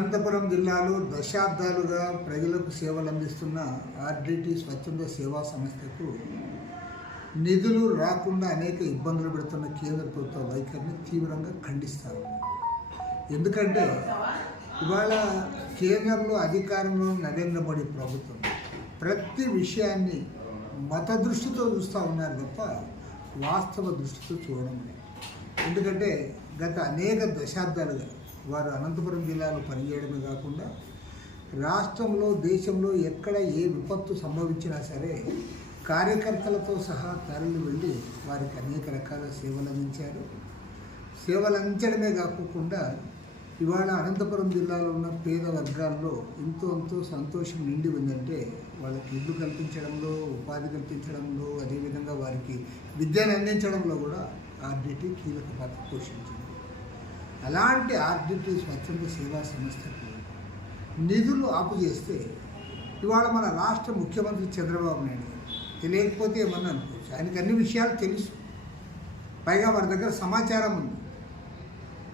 అనంతపురం జిల్లాలో దశాబ్దాలుగా ప్రజలకు సేవలు అందిస్తున్న ఆర్డిటి స్వచ్ఛంద సేవా సంస్థకు నిధులు రాకుండా అనేక ఇబ్బందులు పెడుతున్న కేంద్ర ప్రభుత్వ వైఖరిని తీవ్రంగా ఖండిస్తారు. ఎందుకంటే ఇవాళ కేంద్రంలో అధికారంలో నరేంద్ర మోడీ ప్రభుత్వం ప్రతి విషయాన్ని మత దృష్టితో చూస్తూ ఉన్నారు తప్ప వాస్తవ దృష్టితో చూడడం లేదు. ఎందుకంటే గత అనేక దశాబ్దాలుగా వారు అనంతపురం జిల్లాలో పనిచేయడమే కాకుండా రాష్ట్రంలో దేశంలో ఎక్కడ ఏ విపత్తు సంభవించినా సరే కార్యకర్తలతో సహా తరలి వెళ్ళి వారికి అనేక రకాల సేవలు అందించారు. సేవలు అందించడమే కాకుండా ఇవాళ అనంతపురం జిల్లాలో ఉన్న పేద వర్గాల్లో ఎంతో సంతోషం నిండి ఉందంటే వాళ్ళకి ఇల్లు కల్పించడంలో, ఉపాధి కల్పించడంలో, అదేవిధంగా వారికి విద్యను అందించడంలో కూడా ఆర్డిటి కీలక పాత్ర పోషించింది. అలాంటి ఆర్డిటి స్వచ్ఛంద సేవా సంస్థకు నిధులు ఆపు చేస్తే ఇవాళ మన రాష్ట్ర ముఖ్యమంత్రి చంద్రబాబు నాయుడు తెలియకపోతే ఏమన్నా అనుకోవచ్చు. ఆయనకు అన్ని విషయాలు తెలుసు, పైగా వారి దగ్గర సమాచారం ఉంది.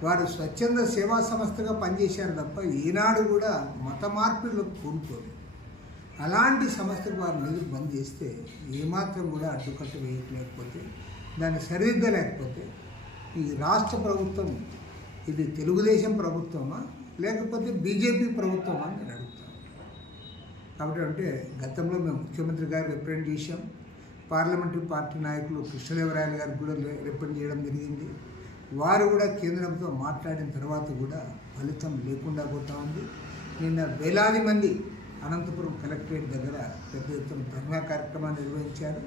వారు స్వచ్ఛంద సేవా సంస్థగా పనిచేశారు తప్ప ఈనాడు కూడా మత మార్పిడులకు పూనుకోలేదు. అలాంటి సంస్థకు వారు నిధులు బంద్ చేస్తే ఏమాత్రం కూడా అడ్డుకట్టు వేయలేకపోతే, దాన్ని సరిదిద్దలేకపోతే ఈ రాష్ట్ర ప్రభుత్వం ఇది తెలుగుదేశం ప్రభుత్వమా లేకపోతే బీజేపీ ప్రభుత్వమా అని నేను అడుగుతాను. కాబట్టి అంటే గతంలో మేము ముఖ్యమంత్రి గారు రిప్రజెంట్ చేశాం, పార్లమెంటరీ పార్టీ నాయకులు కృష్ణదేవరాయలు గారికి కూడా రిప్రజెంట్ చేయడం జరిగింది. వారు కూడా కేంద్రంతో మాట్లాడిన తర్వాత కూడా ఫలితం లేకుండా పోతూ ఉంది. నిన్న వేలాది మంది అనంతపురం కలెక్టరేట్ దగ్గర పెద్ద ఎత్తున ధర్నా కార్యక్రమాన్ని నిర్వహించారు.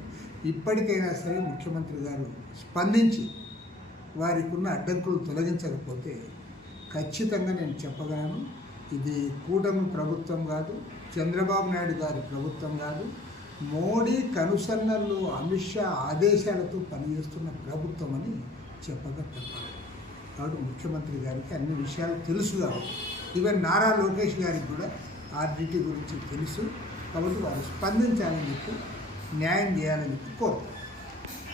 ఇప్పటికైనా సరే ముఖ్యమంత్రి గారు స్పందించి వారికి ఉన్న అడ్డంకులు తొలగించకపోతే ఖచ్చితంగా నేను చెప్పగలను, ఇది కూటమి ప్రభుత్వం కాదు, చంద్రబాబు నాయుడు గారి ప్రభుత్వం కాదు, మోడీ కనుసన్నల్లో అమిత్ షా ఆదేశాలతో పనిచేస్తున్న ప్రభుత్వం అని చెప్పగా తప్పాలి. కాబట్టి ముఖ్యమంత్రి గారికి అన్ని విషయాలు తెలుసు కాబట్టి, ఈవెన్ నారా లోకేష్ గారికి కూడా ఆర్డిటి గురించి తెలుసు కాబట్టి వారు స్పందించాలని చెప్పి న్యాయం చేయాలని చెప్పి కోరుతారు.